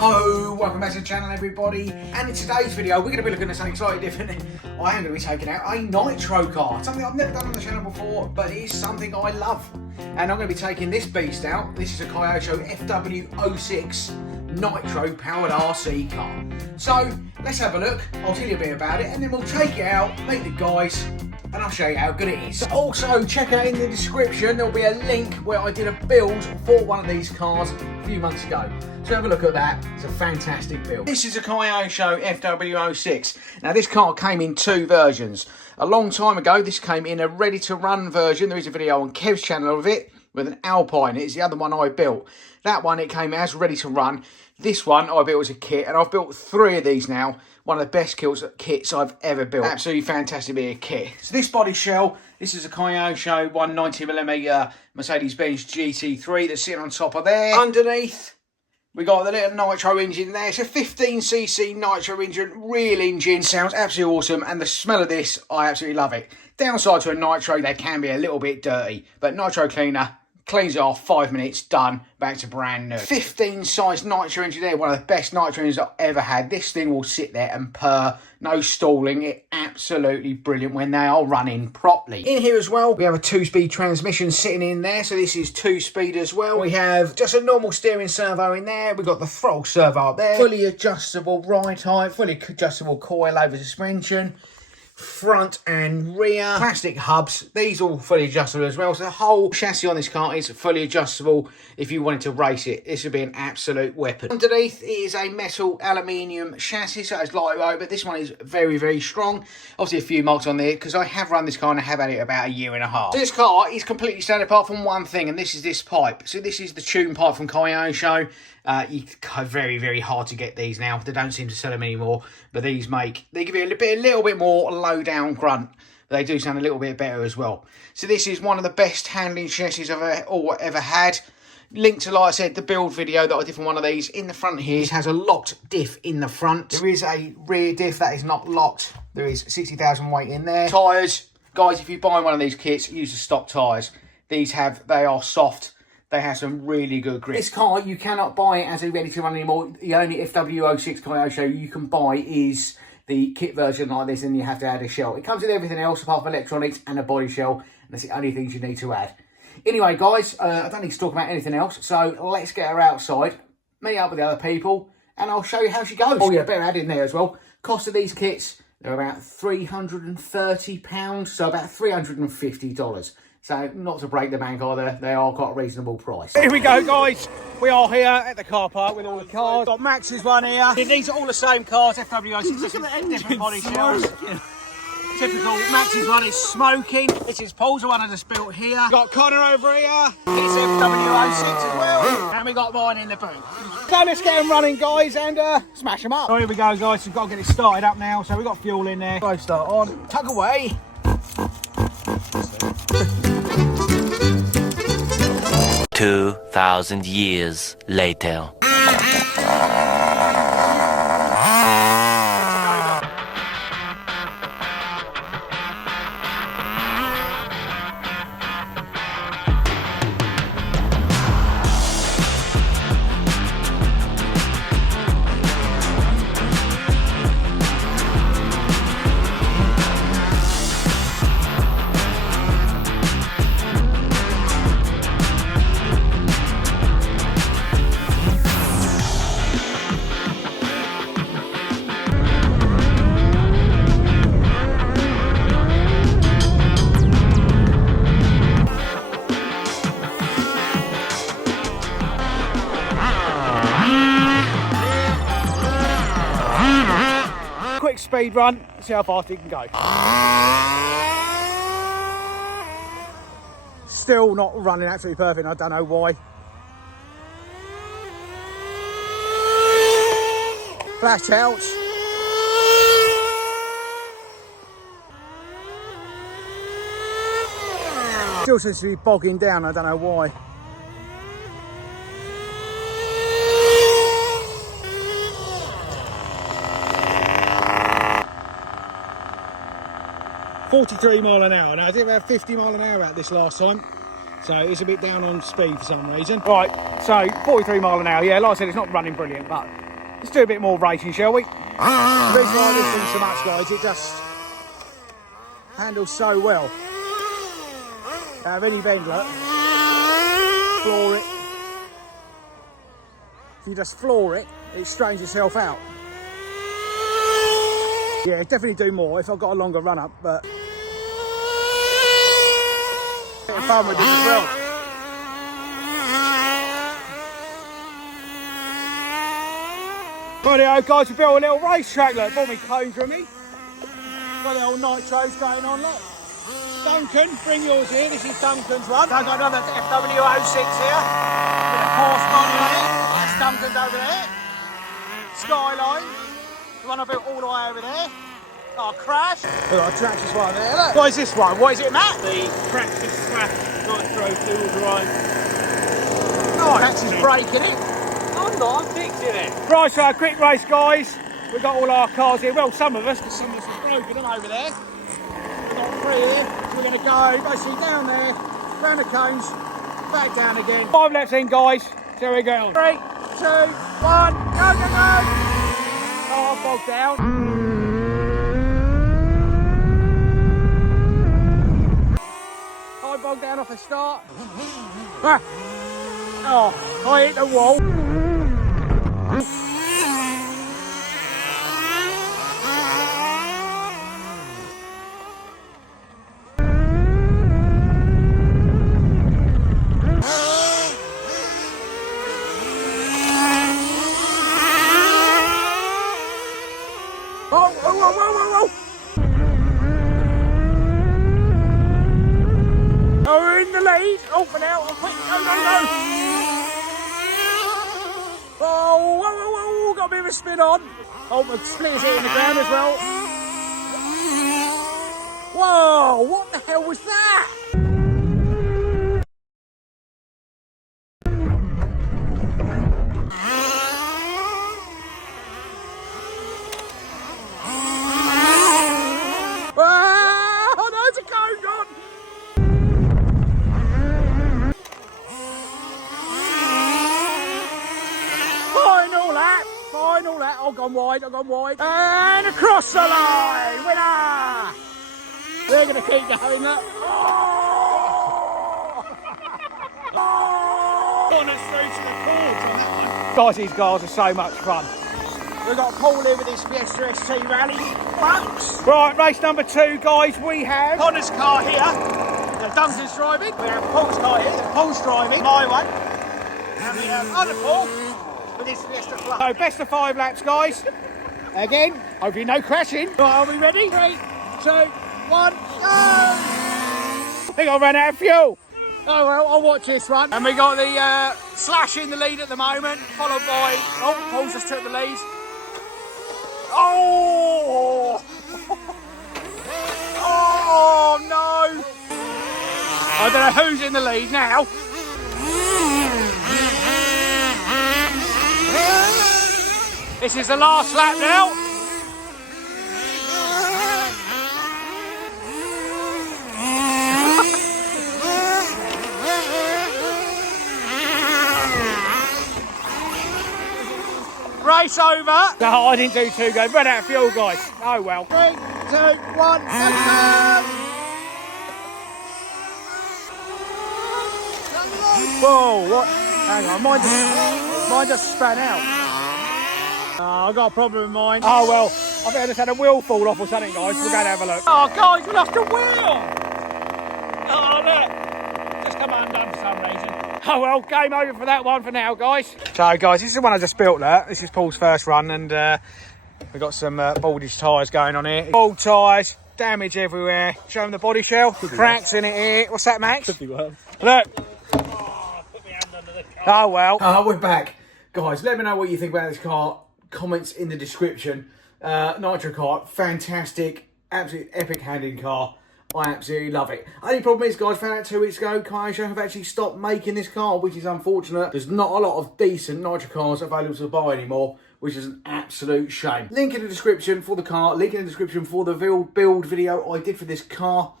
Yo, welcome back to the channel everybody, and in today's video we're going to be looking at something slightly different. I am going to be taking out a nitro car, something I've never done on the channel before, but it is something I love. And I'm going to be taking this beast out. This is a Kyosho FW06 nitro powered RC car. So let's have a look, I'll tell you a bit about it, and then we'll take it out, meet the guys, and I'll show you how good it is. Also, check out in the description, there'll be a link where I did a build for one of these cars a few months ago. So have a look at that, it's a fantastic build. This is a Kyosho FW06. Now this car came in two versions. A long time ago, this came in a ready to run version. There is a video on Kev's channel of it with an Alpine. It's the other one I built. That one, it came as ready to run. This one I built as a kit, and I've built three of these now. One of the best kits I've ever built. Absolutely fantastic bit of kit. So this body shell, this is a Kyosho 190mm Mercedes-Benz GT3 that's sitting on top of there. Underneath, we got the little nitro engine there. It's a 15cc nitro engine, real engine. Sounds absolutely awesome, and the smell of this, I absolutely love it. Downside to a nitro, they can be a little bit dirty, but nitro cleaner cleans it off, 5 minutes, done, back to brand new. 15 size nitro engine there, one of the best nitro engines I've ever had. This thing will sit there and purr, no stalling. It's absolutely brilliant when they are running properly. In here as well, we have a 2-speed transmission sitting in there, so this is 2-speed as well. We have just a normal steering servo in there. We've got the throttle servo up there. Fully adjustable ride height, fully adjustable coil over suspension. Front and rear, plastic hubs, these all fully adjustable as well. So the whole chassis on this car is fully adjustable if you wanted to race it. This would be an absolute weapon. Underneath is a metal aluminium chassis, so it's lightweight, but this one is very, very strong. Obviously a few marks on there because I have run this car and I have had it about a year and a half. So this car is completely standard apart from one thing, and this is this pipe. So this is the tune pipe from Kyosho. Very, very hard to get these now. They don't seem to sell them anymore, but they give you a little bit more low down grunt. They do sound a little bit better as well. So this is one of the best handling chassis I've ever had. Link to, like I said, the build video that I did from one of these. In the front here, it has a locked diff in the front. There is a rear diff that is not locked. There is 60,000 weight in there. Tyres, guys, if you buy one of these kits, use the stock tyres. They are soft. They have some really good grip. This car, you cannot buy it as a ready to run anymore. The only FW06 Kyosho you can buy is the kit version like this, and you have to add a shell. It comes with everything else apart from electronics and a body shell, and that's the only things you need to add. Anyway, guys, I don't need to talk about anything else, so let's get her outside, meet up with the other people, and I'll show you how she goes. Oh yeah, better add in there as well. Cost of these kits, they're about £330, so about $350. So not to break the bank either, they are quite a reasonable price. Here we go, guys. We are here at the car park with all the cars. Got Max's one here. These are all the same cars, FW06, just different body shells. Typical. Max's one is smoking. This is Paul's one I just built here. Got Connor over here. It's FW06 as well. And we got mine in the boot. So let's get them running, guys, and smash them up. So here we go, guys. We've got to get it started up now. So we've got fuel in there. Go start on. Tug away. 2,000 years later. Quick speed run, see how fast it can go. Still not running absolutely perfect, I don't know why. Flash out. Still seems to be bogging down, I don't know why. 43 mile an hour. Now I did about 50 mile an hour out this last time, so it's a bit down on speed for some reason. Right, so 43 mile an hour. Yeah, like I said, it's not running brilliant, but Let's do a bit more racing, shall we? The reason why I like this thing so much, guys, it just handles so well. Have any bend, look. Floor it. If you just floor it, it straightens itself out. Yeah, definitely do more if I've got a longer run up, but bit of fun with this as well. Rightio guys, we built a little racetrack, look, bought me cones with me. Got the old nitros going on, look. Duncan, bring yours here, this is Duncan's one. I've got another FW06 here, with a horse body on it. That's Duncan's over there. Skyline, the one I built all the way over there. Oh, crash. Look, a Traxxas one there, look. What is this one? What is it, Matt? The Traxxas Swap Nitro 2-wheel drive. Oh, Traxxas breaking it. I'm not, I'm fixing it. Right, so a quick race, guys. We've got all our cars here. Well, some of us, because some of us have broken them over there. We've got 3 here. So we're going to go basically down there, round the cones, back down again. 5 laps in, guys. Here we go. 3, 2, 1, go, go, go. Oh, I'm bogged down. I bogged down off the start. Ah. Oh, I hit the wall. Whoa. Oh, we're in the lead. Oh, for now. Oh, quick. Go. Oh, got a bit of a spin on. Oh, the splitter's hitting the ground as well. Whoa, what the hell was that? Oh, there's a cone gone. Final lap. I've gone wide. And across the line. Winner. We're going to keep going. Look. On us through to the cords on that one. Guys, these cars are so much fun. We've got Paul here with his Fiesta ST Rally. Folks. Right, race number 2, guys. We have Connor's car here. Duncan's driving. We have Paul's car here. Paul's driving. My one. And we have other Paul with his Fiesta Plus. So, best of 5 laps, guys. Again, hopefully no crashing. Right, are we ready? 3, 2, 1, go! I think I ran out of fuel. Oh well, I'll watch this one. And we got the Slash in the lead at the moment, followed by... Oh, Paul just took the lead. Oh! Oh, no! I don't know who's in the lead now. This is the last lap now. Race over. No, I didn't do too good. Ran out of fuel, guys. Oh well. 3, 2, 1, whoa, what? Hang on, mine just span out. I got a problem with mine. Oh well, I think I just had a wheel fall off or something, guys. We're going to have a look. Oh, guys, we lost a wheel. Oh, look. Just come undone for some reason. Oh well, game over for that one for now, guys. So, guys, this is the one I just built there. This is Paul's first run, and we've got some baldage tyres going on here. Bald tyres, damage everywhere. Show them the body shell. Cracks in it here. What's that, Max? Could be well. Look. Oh, put my hand under the car. Oh well. We're back. Guys, let me know what you think about this car. Comments in the description. Nitro car, fantastic, absolutely epic handling car. I absolutely love it. Only problem is, guys, found out 2 weeks ago, Kaisha have actually stopped making this car, which is unfortunate. There's not a lot of decent Nitro cars available to buy anymore, which is an absolute shame. Link in the description for the car, link in the description for the build video I did for this car.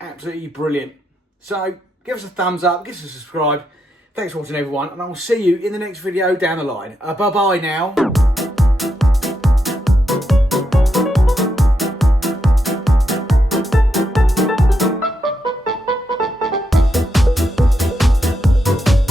Absolutely brilliant. So, give us a thumbs up, give us a subscribe. Thanks for watching, everyone, and I will see you in the next video down the line. Bye-bye now.